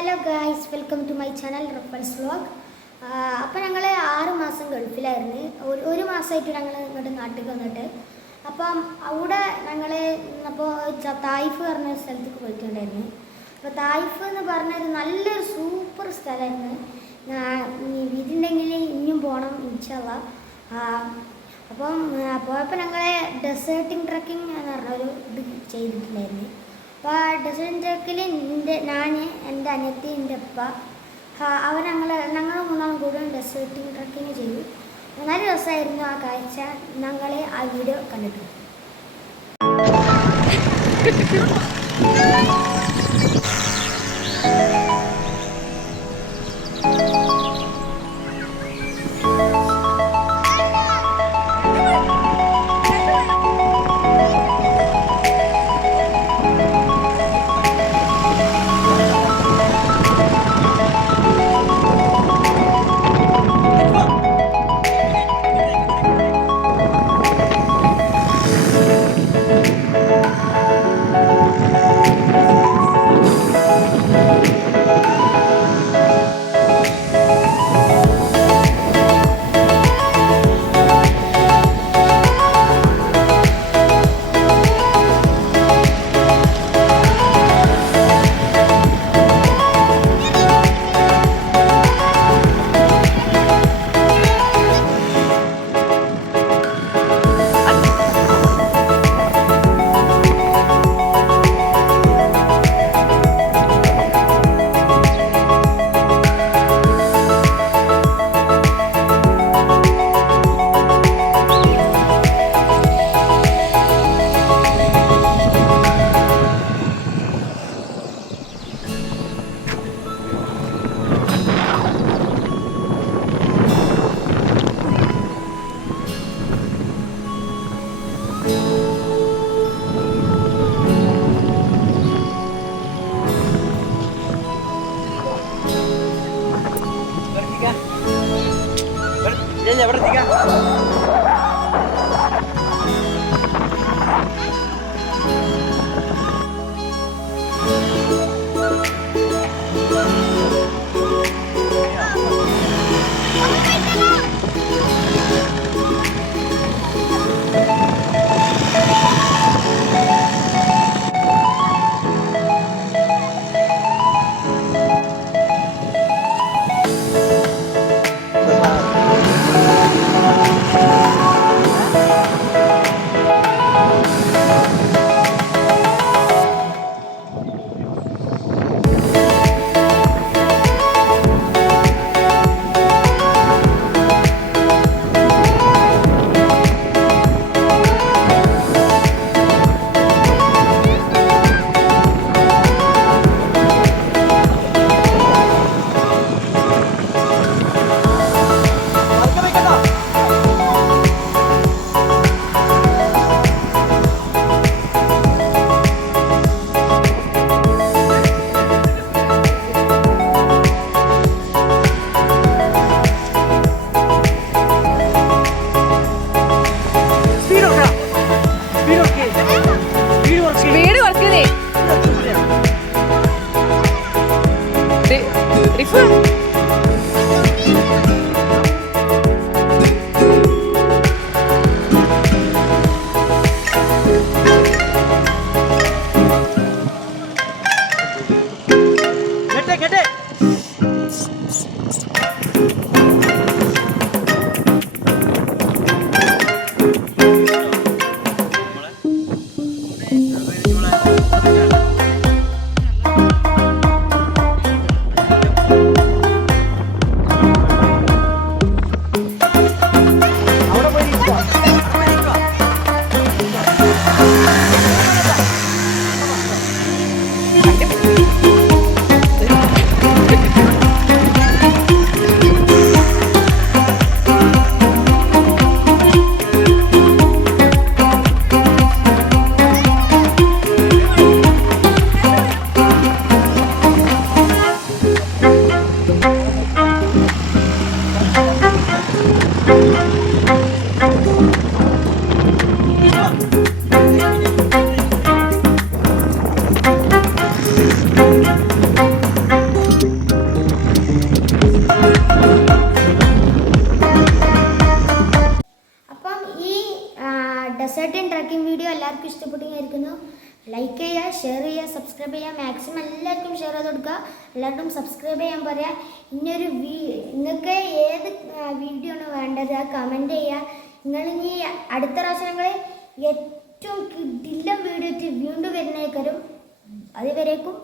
Hello guys, welcome to my channel Raffles vlog. അപ്പോൾ ഞങ്ങൾ 6 മാസം ഗൾഫിലായിരുന്നു. ഒരു മാസമായിട്ട് ഞങ്ങൾ ഇങ്ങോട്ട് നാട്ടിൽ വന്നിട്ട് അപ്പം അവിടെ ഞങ്ങൾ അപ്പോൾ തായിഫ് പറഞ്ഞ സ്ഥലത്തേക്ക് പോയിട്ടുണ്ടായിരുന്നു. അപ്പോൾ തായിഫ് എന്ന് പറഞ്ഞൊരു നല്ലൊരു സൂപ്പർ സ്ഥലമായിരുന്നു. ഇതിണ്ടെങ്കിൽ ഇനിയും പോകണം ഇൻഷാ അല്ലാഹ്. അപ്പം പോയപ്പോൾ ഞങ്ങൾ ഡെസേർട്ടിങ് ട്രക്കിംഗ് എന്ന് പറഞ്ഞൊരു ഇത് ചെയ്തിട്ടുണ്ടായിരുന്നു. അപ്പോൾ ആ ഡെസേർട്ടിങ് ട്രക്കിൽ ഞാൻ എൻ്റെ അനിയത്തി എൻ്റെ ഉപ്പ ഞങ്ങൾ മൂന്നാളും കൂടെ ഡെസേർട്ടിങ് ട്രക്കിങ് ചെയ്തു. നല്ല രസമായിരുന്നു ആ കാഴ്ച. ഞങ്ങൾ ആ വീഡിയോ കണ്ടിട്ടുണ്ട്. ഡെസേർട്ടിൻ ട്രക്കിംഗ് വീഡിയോ എല്ലാവർക്കും ഇഷ്ടപ്പെട്ടിരിക്കുന്നു. ലൈക്ക് ചെയ്യുക, ഷെയർ ചെയ്യുക, സബ്സ്ക്രൈബ് ചെയ്യുക. മാക്സിമം എല്ലാവർക്കും ഷെയർ ചെയ്ത് കൊടുക്കുക. എല്ലാവർക്കും സബ്സ്ക്രൈബ് ചെയ്യാൻ പറയാം. ഇനിയൊരു നിങ്ങൾക്ക് ഏത് വീഡിയോ ആണ് വേണ്ടത് ആ കമൻറ്റ് ചെയ്യുക. നിങ്ങളിനി അടുത്ത പ്രാവശ്യം ഞങ്ങൾ ഏറ്റവും കിടിലൻ വീഡിയോ വീണ്ടും വരുന്നേക്കരും. അതുവരേക്കും